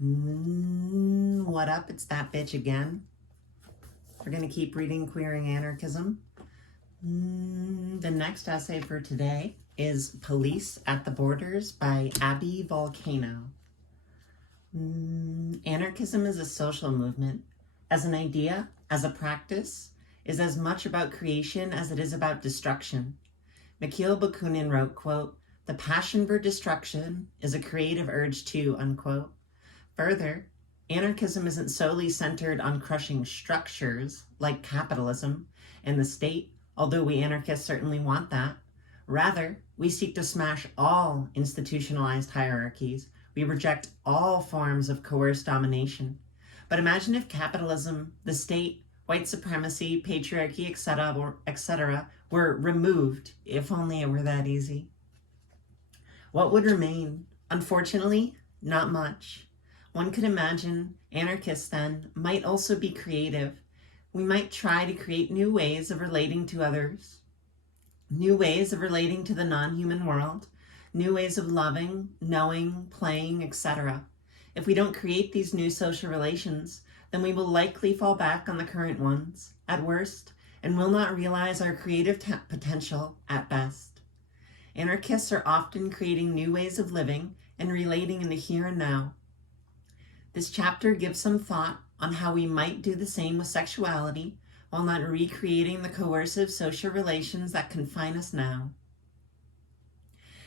What up? It's that bitch again. We're going to keep reading Queering Anarchism. The next essay for today is Police at the Borders by Abbey, Volcano. Anarchism is a social movement. As an idea, as a practice, is as much about creation as it is about destruction. Mikhail Bakunin wrote, quote, "The passion for destruction is a creative urge too," unquote. Further, anarchism isn't solely centered on crushing structures like capitalism and the state, although we anarchists certainly want that. Rather, we seek to smash all institutionalized hierarchies. We reject all forms of coerced domination. But imagine if capitalism, the state, white supremacy, patriarchy, etc., were removed, if only it were that easy. What would remain? Unfortunately, not much. One could imagine anarchists then might also be creative. We might try to create new ways of relating to others, new ways of relating to the non-human world, new ways of loving, knowing, playing, etc. If we don't create these new social relations, then we will likely fall back on the current ones, at worst, and will not realize our creative potential at best. Anarchists are often creating new ways of living and relating in the here and now. This chapter gives some thought on how we might do the same with sexuality while not recreating the coercive social relations that confine us now.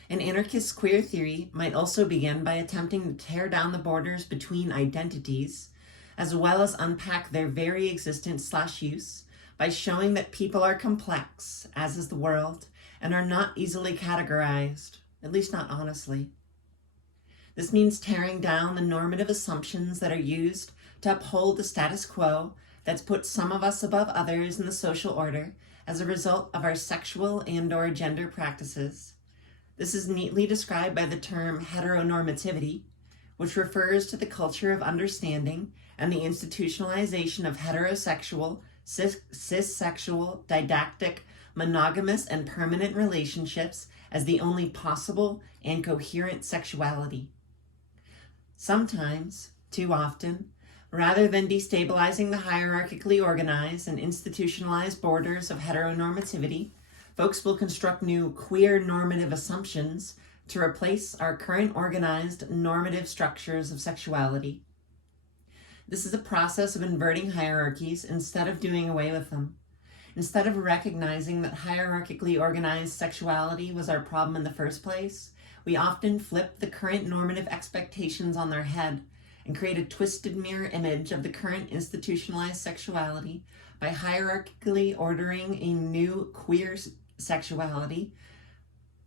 An anarchist queer theory might also begin by attempting to tear down the borders between identities, as well as unpack their very existence/use by showing that people are complex, as is the world, and are not easily categorized, at least not honestly. This means tearing down the normative assumptions that are used to uphold the status quo that's put some of us above others in the social order as a result of our sexual and/or gender practices. This is neatly described by the term heteronormativity, which refers to the culture of understanding and the institutionalization of heterosexual, cissexual, didactic, monogamous, and permanent relationships as the only possible and coherent sexuality. Sometimes, too often, rather than destabilizing the hierarchically organized and institutionalized borders of heteronormativity, folks will construct new queer normative assumptions to replace our current organized normative structures of sexuality. This is a process of inverting hierarchies instead of doing away with them. Instead of recognizing that hierarchically organized sexuality was our problem in the first place, we often flip the current normative expectations on their head and create a twisted mirror image of the current institutionalized sexuality by hierarchically ordering a new queer sexuality.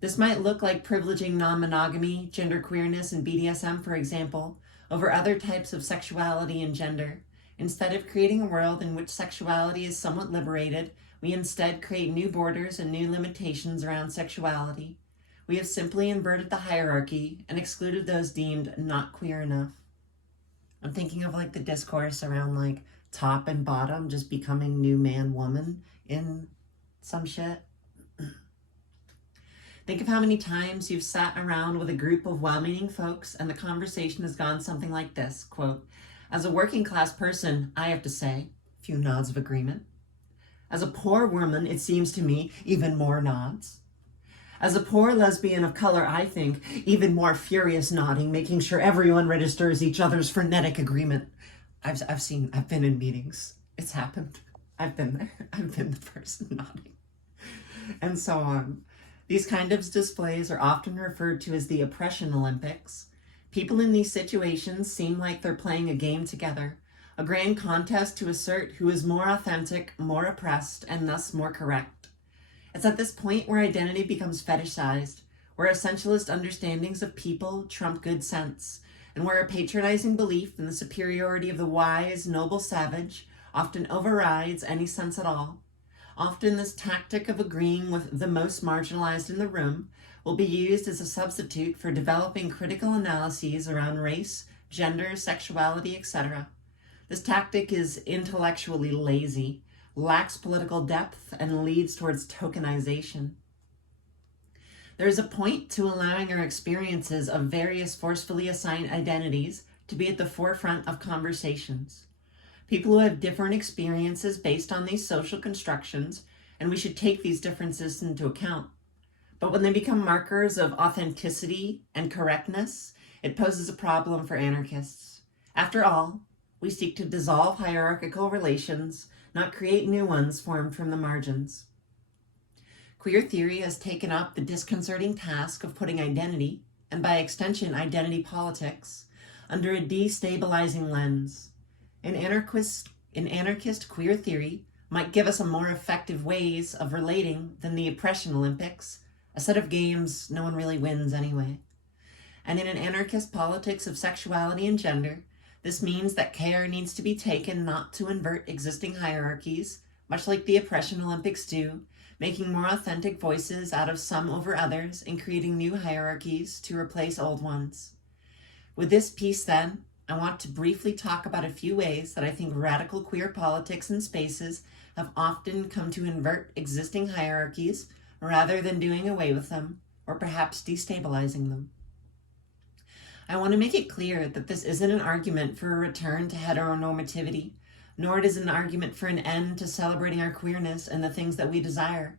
This might look like privileging non-monogamy, genderqueerness, and BDSM, for example, over other types of sexuality and gender. Instead of creating a world in which sexuality is somewhat liberated, we instead create new borders and new limitations around sexuality. We have simply inverted the hierarchy and excluded those deemed not queer enough. I'm thinking of like the discourse around like top and bottom just becoming new man, woman in some shit. Think of how many times you've sat around with a group of well-meaning folks and the conversation has gone something like this, quote, "As a working class person, I have to say," a few nods of agreement. "As a poor woman, it seems to me, even more nods. As a poor lesbian of color, I think, even more furious nodding, making sure everyone registers each other's frenetic agreement." I've been in meetings. It's happened. I've been there. I've been the person nodding. And so on. These kind of displays are often referred to as the oppression Olympics. People in these situations seem like they're playing a game together, a grand contest to assert who is more authentic, more oppressed, and thus more correct. It's at this point where identity becomes fetishized, where essentialist understandings of people trump good sense, and where a patronizing belief in the superiority of the wise, noble savage often overrides any sense at all. Often this tactic of agreeing with the most marginalized in the room will be used as a substitute for developing critical analyses around race, gender, sexuality, etc. This tactic is intellectually lazy, lacks political depth, and leads towards tokenization. There is a point to allowing our experiences of various forcefully assigned identities to be at the forefront of conversations. People who have different experiences based on these social constructions, and we should take these differences into account. But when they become markers of authenticity and correctness, it poses a problem for anarchists. After all, we seek to dissolve hierarchical relations, not create new ones formed from the margins. Queer theory has taken up the disconcerting task of putting identity, and by extension identity politics, under a destabilizing lens. An anarchist queer theory might give us a more effective ways of relating than the oppression Olympics, a set of games no one really wins anyway. And in an anarchist politics of sexuality and gender, this means that care needs to be taken not to invert existing hierarchies, much like the oppression Olympics do, making more authentic voices out of some over others and creating new hierarchies to replace old ones. With this piece then, I want to briefly talk about a few ways that I think radical queer politics and spaces have often come to invert existing hierarchies rather than doing away with them or perhaps destabilizing them. I want to make it clear that this isn't an argument for a return to heteronormativity, nor it is an argument for an end to celebrating our queerness and the things that we desire.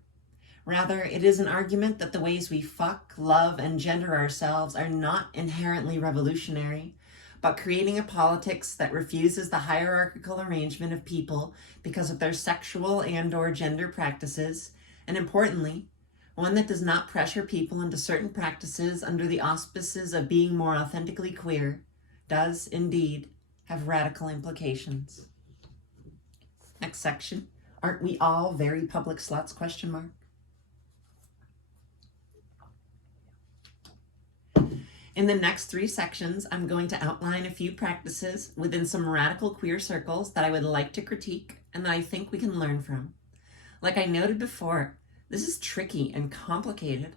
Rather, it is an argument that the ways we fuck, love, and gender ourselves are not inherently revolutionary, but creating a politics that refuses the hierarchical arrangement of people because of their sexual and/or gender practices, and importantly, one that does not pressure people into certain practices under the auspices of being more authentically queer, does indeed have radical implications. Next section, aren't we all very public sluts, ? In the next 3 sections, I'm going to outline a few practices within some radical queer circles that I would like to critique and that I think we can learn from. Like I noted before, this is tricky and complicated.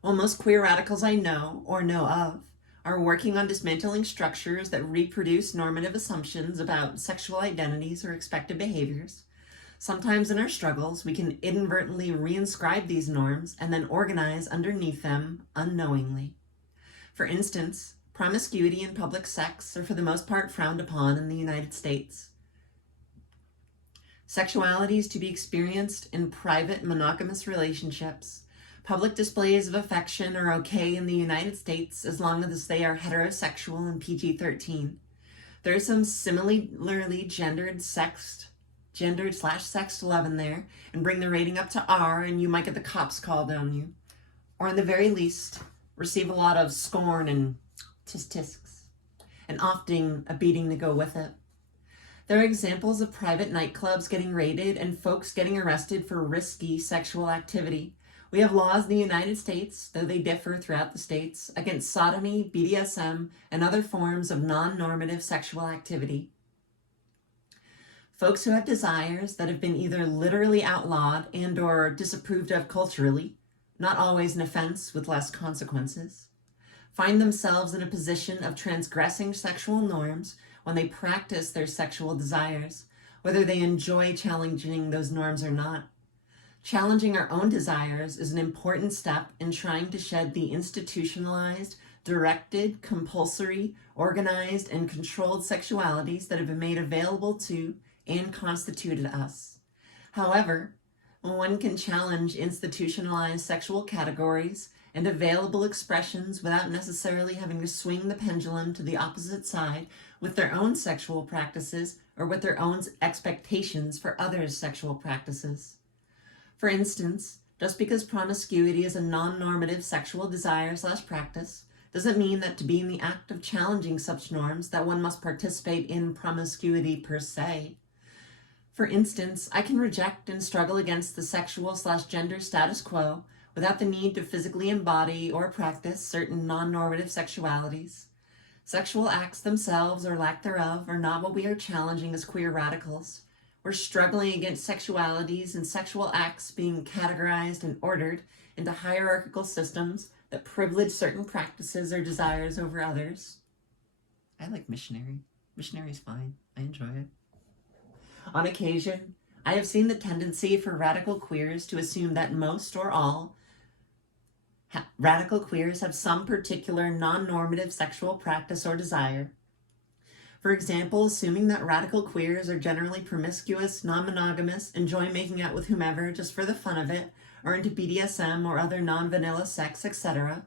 While most queer radicals I know or know of are working on dismantling structures that reproduce normative assumptions about sexual identities or expected behaviors, sometimes in our struggles we can inadvertently reinscribe these norms and then organize underneath them unknowingly. For instance, promiscuity and public sex are for the most part frowned upon in the United States. Sexuality is to be experienced in private monogamous relationships. Public displays of affection are okay in the United States as long as they are heterosexual and PG-13. There is some similarly gendered/sexed love in there, and bring the rating up to R and you might get the cops called on you. Or in the very least, receive a lot of scorn and tisk-tisks, and often a beating to go with it. There are examples of private nightclubs getting raided and folks getting arrested for risky sexual activity. We have laws in the United States, though they differ throughout the states, against sodomy, BDSM, and other forms of non-normative sexual activity. Folks who have desires that have been either literally outlawed and/or disapproved of culturally, not always an offense with less consequences, find themselves in a position of transgressing sexual norms when they practice their sexual desires, whether they enjoy challenging those norms or not. Challenging our own desires is an important step in trying to shed the institutionalized, directed, compulsory, organized, and controlled sexualities that have been made available to and constituted us. However, one can challenge institutionalized sexual categories and available expressions without necessarily having to swing the pendulum to the opposite side with their own sexual practices or with their own expectations for others' sexual practices. For instance, just because promiscuity is a non-normative sexual desire/practice doesn't mean that to be in the act of challenging such norms that one must participate in promiscuity per se. For instance, I can reject and struggle against the sexual/gender status quo without the need to physically embody or practice certain non-normative sexualities. Sexual acts themselves or lack thereof are not what we are challenging as queer radicals. We're struggling against sexualities and sexual acts being categorized and ordered into hierarchical systems that privilege certain practices or desires over others. I like missionary. Missionary's fine. I enjoy it. On occasion, I have seen the tendency for radical queers to assume that most or all radical queers have some particular non-normative sexual practice or desire, For example, assuming that radical queers are generally promiscuous, non-monogamous, enjoy making out with whomever just for the fun of it, or into BDSM or other non-vanilla sex, etc.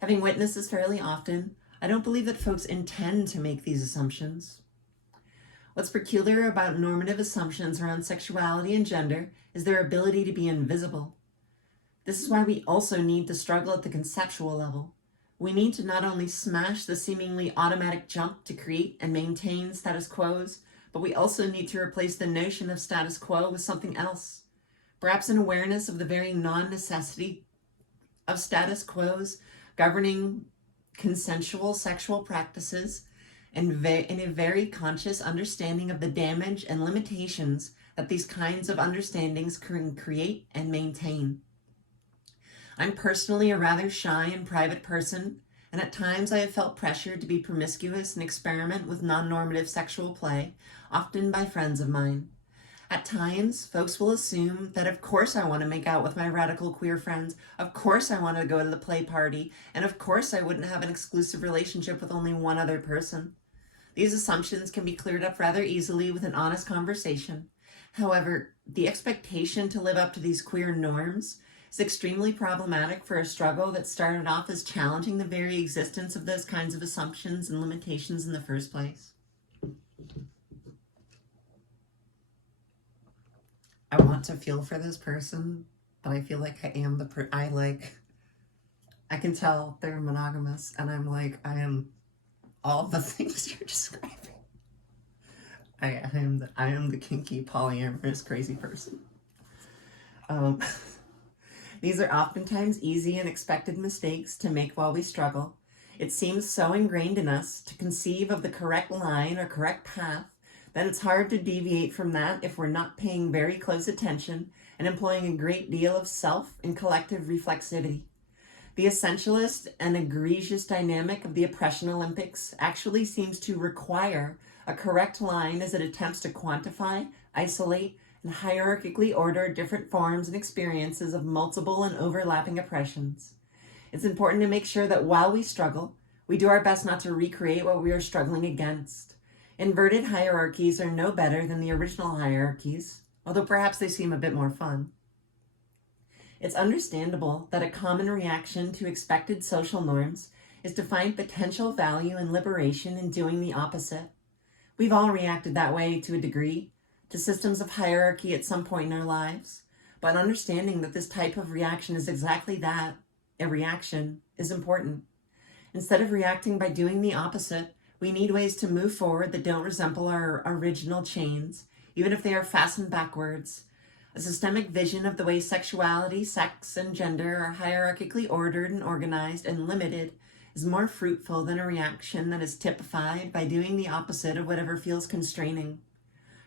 Having witnessed this fairly often, I don't believe that folks intend to make these assumptions. What's peculiar about normative assumptions around sexuality and gender is their ability to be invisible. This is why we also need to struggle at the conceptual level. We need to not only smash the seemingly automatic jump to create and maintain status quos, but we also need to replace the notion of status quo with something else. Perhaps an awareness of the very non-necessity of status quos governing consensual sexual practices, and in a very conscious understanding of the damage and limitations that these kinds of understandings can create and maintain. I'm personally a rather shy and private person, and at times I have felt pressured to be promiscuous and experiment with non-normative sexual play, often by friends of mine. At times, folks will assume that of course I want to make out with my radical queer friends, of course I want to go to the play party, and of course I wouldn't have an exclusive relationship with only one other person. These assumptions can be cleared up rather easily with an honest conversation. However, the expectation to live up to these queer norms is extremely problematic for a struggle that started off as challenging the very existence of those kinds of assumptions and limitations in the first place. I want to feel for this person, but I feel like I am I can tell they're monogamous, and I'm like, I am all the things you're describing. I am the kinky, polyamorous, crazy person. These are oftentimes easy and expected mistakes to make while we struggle. It seems so ingrained in us to conceive of the correct line or correct path that it's hard to deviate from that if we're not paying very close attention and employing a great deal of self and collective reflexivity. The essentialist and egregious dynamic of the oppression Olympics actually seems to require a correct line as it attempts to quantify, isolate, and hierarchically order different forms and experiences of multiple and overlapping oppressions. It's important to make sure that while we struggle, we do our best not to recreate what we are struggling against. Inverted hierarchies are no better than the original hierarchies, although perhaps they seem a bit more fun. It's understandable that a common reaction to expected social norms is to find potential value and liberation in doing the opposite. We've all reacted that way to a degree, to systems of hierarchy at some point in our lives, but understanding that this type of reaction is exactly that, a reaction, is important. Instead of reacting by doing the opposite, we need ways to move forward that don't resemble our original chains, even if they are fastened backwards. A systemic vision of the way sexuality, sex, and gender are hierarchically ordered and organized and limited is more fruitful than a reaction that is typified by doing the opposite of whatever feels constraining.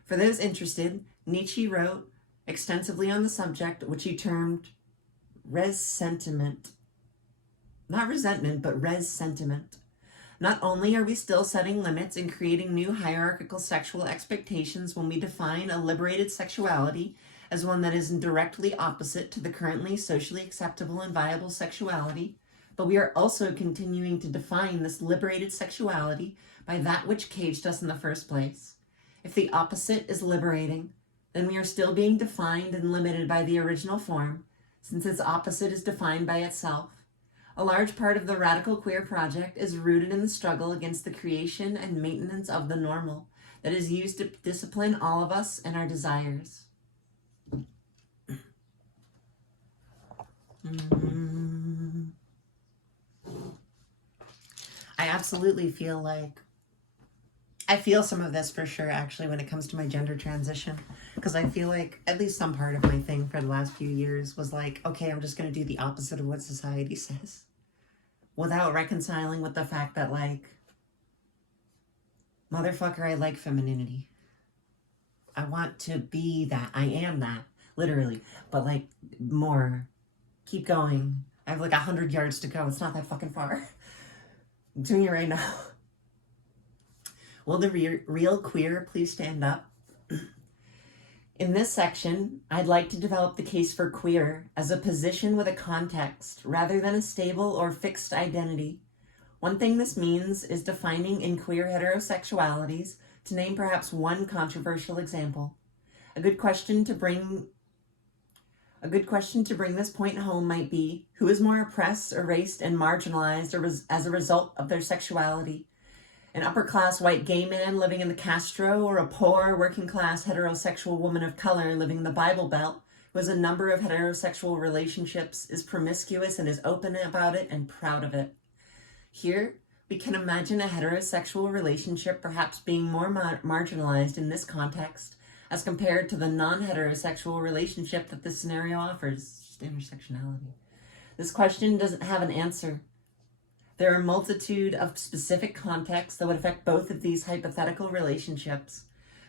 For those interested, Nietzsche wrote extensively on the subject, which he termed res-sentiment. Not resentment, but res-sentiment. Not only are we still setting limits and creating new hierarchical sexual expectations when we define a liberated sexuality as one that is directly opposite to the currently socially acceptable and viable sexuality, but we are also continuing to define this liberated sexuality by that which caged us in the first place. If the opposite is liberating, then we are still being defined and limited by the original form, since its opposite is defined by itself. A large part of the Radical Queer Project is rooted in the struggle against the creation and maintenance of the normal that is used to discipline all of us and our desires. I absolutely feel I feel some of this for sure, actually, when it comes to my gender transition, because I feel like at least some part of my thing for the last few years was like, okay, I'm just going to do the opposite of what society says, without reconciling with the fact that, like, motherfucker, I like femininity. I want to be that. I am that, literally, but like more. Keep going. I have like 100 yards to go. It's not that fucking far. I'm doing it right now. Will the real queer please stand up? In this section, I'd like to develop the case for queer as a position with a context rather than a stable or fixed identity. One thing this means is defining in queer heterosexualities, to name perhaps one controversial example. A good question to bring this point home might be, who is more oppressed, erased, and marginalized as a result of their sexuality? An upper-class white gay man living in the Castro, or a poor, working-class heterosexual woman of color living in the Bible Belt, who has a number of heterosexual relationships, is promiscuous and is open about it and proud of it? Here, we can imagine a heterosexual relationship perhaps being more marginalized in this context as compared to the non-heterosexual relationship that this scenario offers, just intersectionality. This question doesn't have an answer. There are a multitude of specific contexts that would affect both of these hypothetical relationships.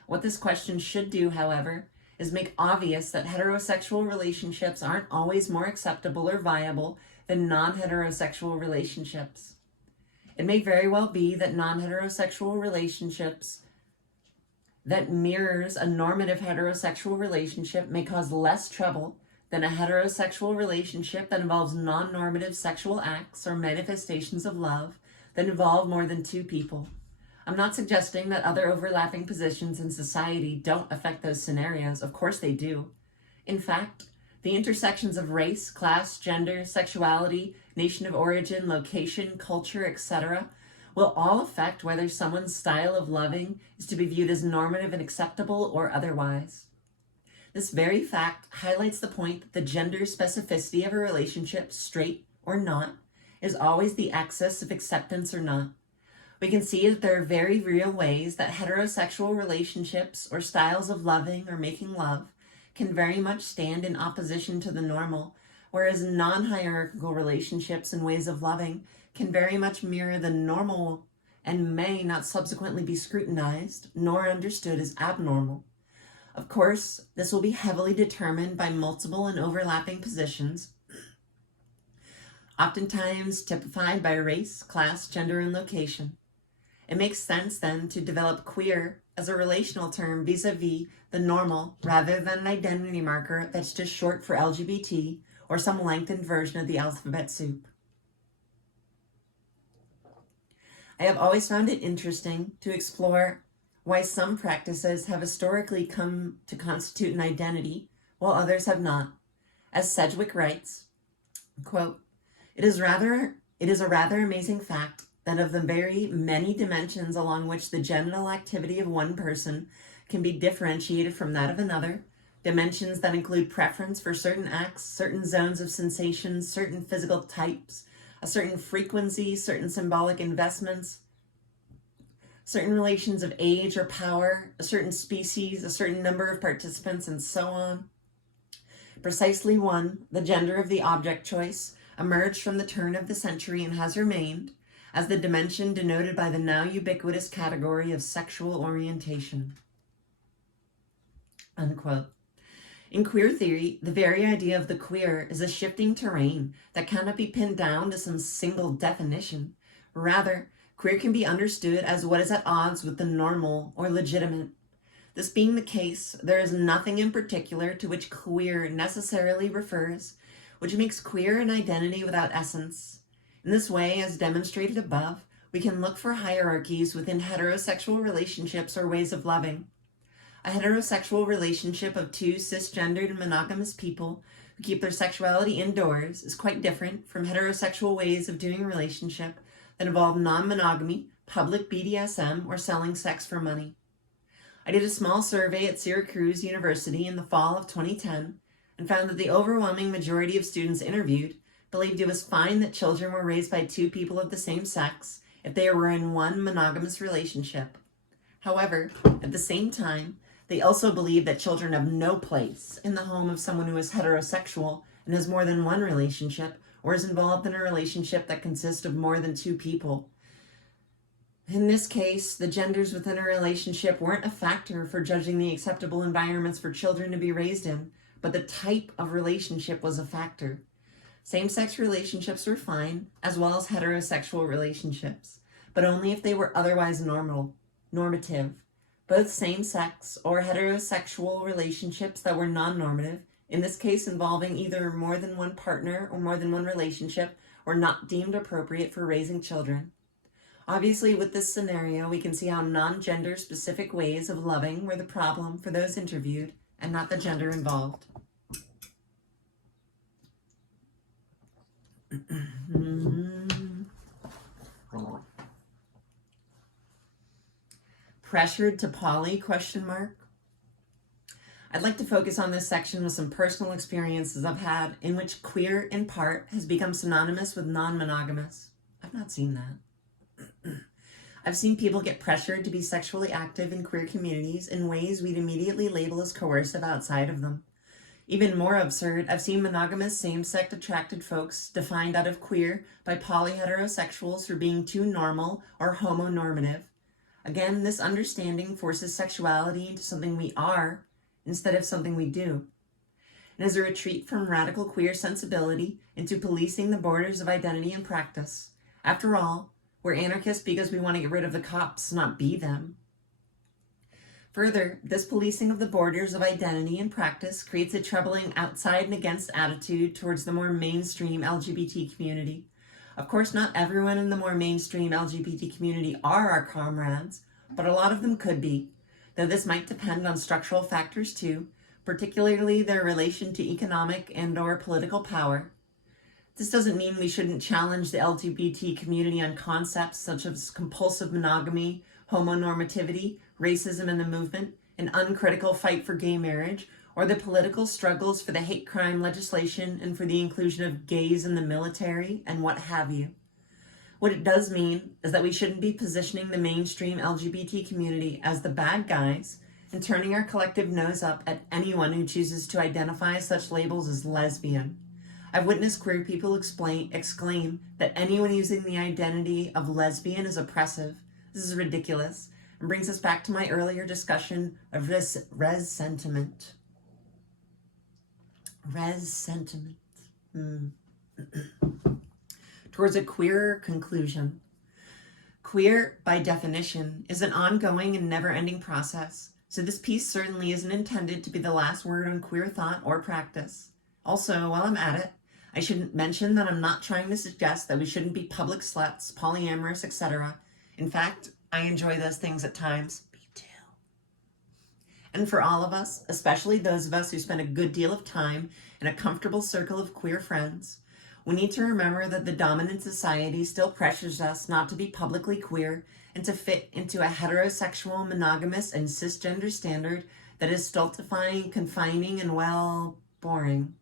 What this question should do, however, is make obvious that heterosexual relationships aren't always more acceptable or viable than non-heterosexual relationships. It may very well be that non-heterosexual relationships that mirrors a normative heterosexual relationship may cause less trouble than a heterosexual relationship that involves non-normative sexual acts or manifestations of love that involve more than two people. I'm not suggesting that other overlapping positions in society don't affect those scenarios. Of course they do. In fact, the intersections of race, class, gender, sexuality, nation of origin, location, culture, etc. will all affect whether someone's style of loving is to be viewed as normative and acceptable or otherwise. This very fact highlights the point that the gender specificity of a relationship, straight or not, is always the axis of acceptance or not. We can see that there are very real ways that heterosexual relationships or styles of loving or making love can very much stand in opposition to the normal, whereas non-hierarchical relationships and ways of loving can very much mirror the normal and may not subsequently be scrutinized nor understood as abnormal. Of course, this will be heavily determined by multiple and overlapping positions, oftentimes typified by race, class, gender, and location. It makes sense then to develop queer as a relational term vis-a-vis the normal rather than an identity marker that's just short for LGBT or some lengthened version of the alphabet soup. I have always found it interesting to explore why some practices have historically come to constitute an identity while others have not. As Sedgwick writes, quote, it is a rather amazing fact that of the very many dimensions along which the genital activity of one person can be differentiated from that of another, dimensions that include preference for certain acts, certain zones of sensation, certain physical types, a certain frequency, certain symbolic investments, certain relations of age or power, a certain species, a certain number of participants, and so on. Precisely one, the gender of the object choice, emerged from the turn of the century and has remained as the dimension denoted by the now ubiquitous category of sexual orientation. Unquote. In queer theory, the very idea of the queer is a shifting terrain that cannot be pinned down to some single definition. Rather, queer can be understood as what is at odds with the normal or legitimate. This being the case, there is nothing in particular to which queer necessarily refers, which makes queer an identity without essence. In this way, as demonstrated above, we can look for hierarchies within heterosexual relationships or ways of loving. A heterosexual relationship of two cisgendered and monogamous people who keep their sexuality indoors is quite different from heterosexual ways of doing a relationship that involve non-monogamy, public BDSM, or selling sex for money. I did a small survey at Syracuse University in the fall of 2010 and found that the overwhelming majority of students interviewed believed it was fine that children were raised by two people of the same sex if they were in one monogamous relationship. However, at the same time, they also believe that children have no place in the home of someone who is heterosexual and has more than one relationship or is involved in a relationship that consists of more than two people. In this case, the genders within a relationship weren't a factor for judging the acceptable environments for children to be raised in, but the type of relationship was a factor. Same-sex relationships were fine, as well as heterosexual relationships, but only if they were otherwise normative. Both same-sex or heterosexual relationships that were non-normative, in this case involving either more than one partner or more than one relationship, were not deemed appropriate for raising children. Obviously, with this scenario, we can see how non-gender specific ways of loving were the problem for those interviewed and not the gender involved. Pressured to poly, ? I'd like to focus on this section with some personal experiences I've had in which queer, in part, has become synonymous with non-monogamous. I've not seen that. I've seen people get pressured to be sexually active in queer communities in ways we'd immediately label as coercive outside of them. Even more absurd, I've seen monogamous same-sex attracted folks defined out of queer by polyheterosexuals for being too normal or homonormative. Again, this understanding forces sexuality into something we are instead of something we do. And as a retreat from radical queer sensibility into policing the borders of identity and practice. After all, we're anarchists because we want to get rid of the cops, not be them. Further, this policing of the borders of identity and practice creates a troubling outside and against attitude towards the more mainstream LGBT community. Of course, not everyone in the more mainstream LGBT community are our comrades, but a lot of them could be, though this might depend on structural factors too, particularly their relation to economic and/or political power. This doesn't mean we shouldn't challenge the LGBT community on concepts such as compulsive monogamy, homonormativity, racism in the movement, an uncritical fight for gay marriage, or the political struggles for the hate crime legislation and for the inclusion of gays in the military, and what have you. What it does mean is that we shouldn't be positioning the mainstream LGBT community as the bad guys and turning our collective nose up at anyone who chooses to identify such labels as lesbian. I've witnessed queer people exclaim that anyone using the identity of lesbian is oppressive. This is ridiculous and brings us back to my earlier discussion of res sentiment. Towards a queerer conclusion. Queer, by definition, is an ongoing and never-ending process, so this piece certainly isn't intended to be the last word on queer thought or practice. Also, while I'm at it, I shouldn't mention that I'm not trying to suggest that we shouldn't be public sluts, polyamorous, etc. In fact, I enjoy those things at times. Me too. And for all of us, especially those of us who spend a good deal of time in a comfortable circle of queer friends, we need to remember that the dominant society still pressures us not to be publicly queer and to fit into a heterosexual, monogamous, and cisgender standard that is stultifying, confining, and, well, boring.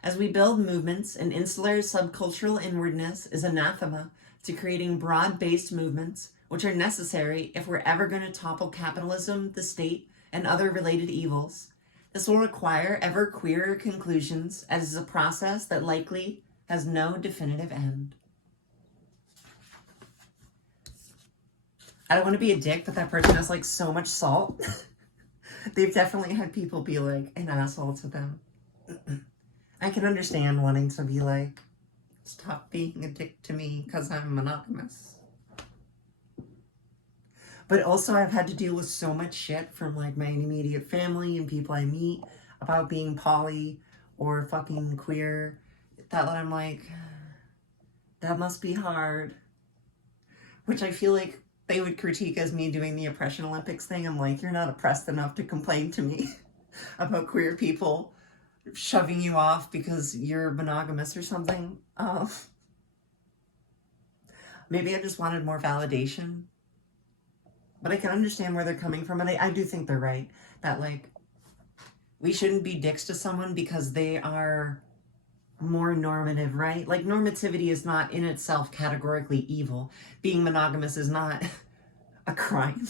As we build movements, an insular subcultural inwardness is anathema to creating broad-based movements, which are necessary if we're ever going to topple capitalism, the state, and other related evils. This will require ever queerer conclusions, as is a process that likely has no definitive end. I don't want to be a dick, but that person has like so much salt. They've definitely had people be like an asshole to them. I can understand wanting to be like, stop being a dick to me because I'm monogamous. But also I've had to deal with so much shit from like my immediate family and people I meet about being poly or fucking queer that I'm like, that must be hard. Which I feel like they would critique as me doing the Oppression Olympics thing. I'm like, you're not oppressed enough to complain to me about queer people shoving you off because you're monogamous or something. Maybe I just wanted more validation. But I can understand where they're coming from, and I do think they're right. That, like, we shouldn't be dicks to someone because they are more normative, right? Like, normativity is not in itself categorically evil. Being monogamous is not a crime.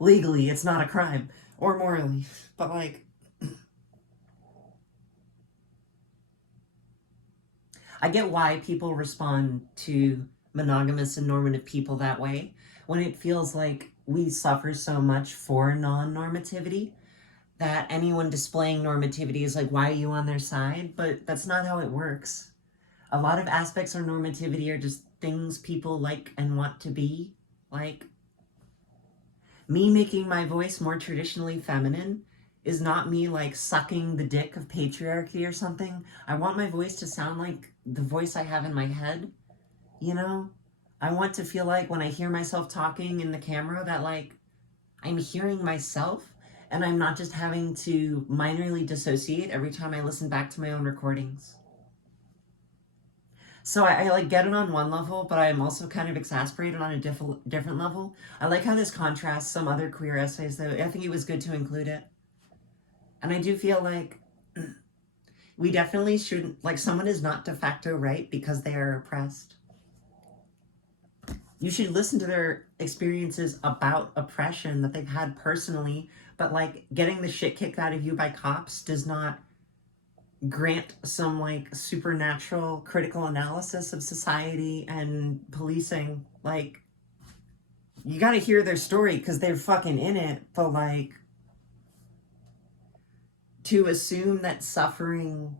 Legally, it's not a crime. Or morally. But, like, I get why people respond to monogamous and normative people that way, when it feels like we suffer so much for non-normativity that anyone displaying normativity is like, why are you on their side? But that's not how it works. A lot of aspects of normativity are just things people like and want to be. Like, me making my voice more traditionally feminine is not me like sucking the dick of patriarchy or something. I want my voice to sound like the voice I have in my head, you know? I want to feel like when I hear myself talking in the camera that like I'm hearing myself and I'm not just having to minorly dissociate every time I listen back to my own recordings. So I like get it on one level, but I am also kind of exasperated on a different level. I like how this contrasts some other queer essays, though. I think it was good to include it. And I do feel like we definitely shouldn't, like, someone is not de facto right because they are oppressed. You should listen to their experiences about oppression that they've had personally, but like getting the shit kicked out of you by cops does not grant some like supernatural critical analysis of society and policing. Like, you gotta hear their story because they're fucking in it, but like to assume that suffering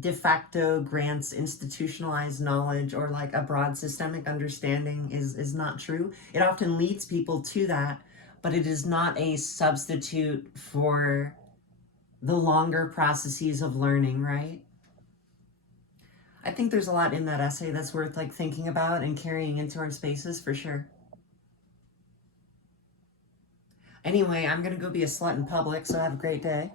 de facto grants institutionalized knowledge or like a broad systemic understanding is not true. It often leads people to that, but it is not a substitute for the longer processes of learning, right? I think there's a lot in that essay that's worth like thinking about and carrying into our spaces for sure. Anyway, I'm gonna go be a slut in public, so have a great day.